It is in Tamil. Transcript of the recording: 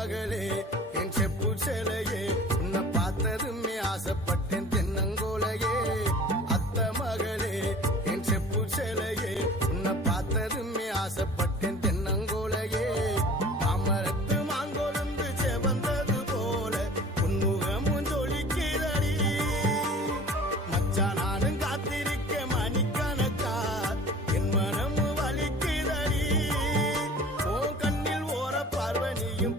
மகளே என் செப்பு சேலையே உன்னை பார்த்ததுமே ஆசைப்பட்டேன் தென்னங்கோலையே அத்த மகளே என் செப்பு சேலையே உன்னை பார்த்ததுமே ஆசைப்பட்டேன் தென்னங்கோலையே மாமரத்து மாங்கொழுந்து செவந்தது போல உன்முகமும் ஜொலிக்கிறடி மச்சான் நானும் காத்திருக்க மணிக்கணக்கா என் மனமும் வலிக்கிறடி ஓ கண்ணில் ஓர பார்வனியும்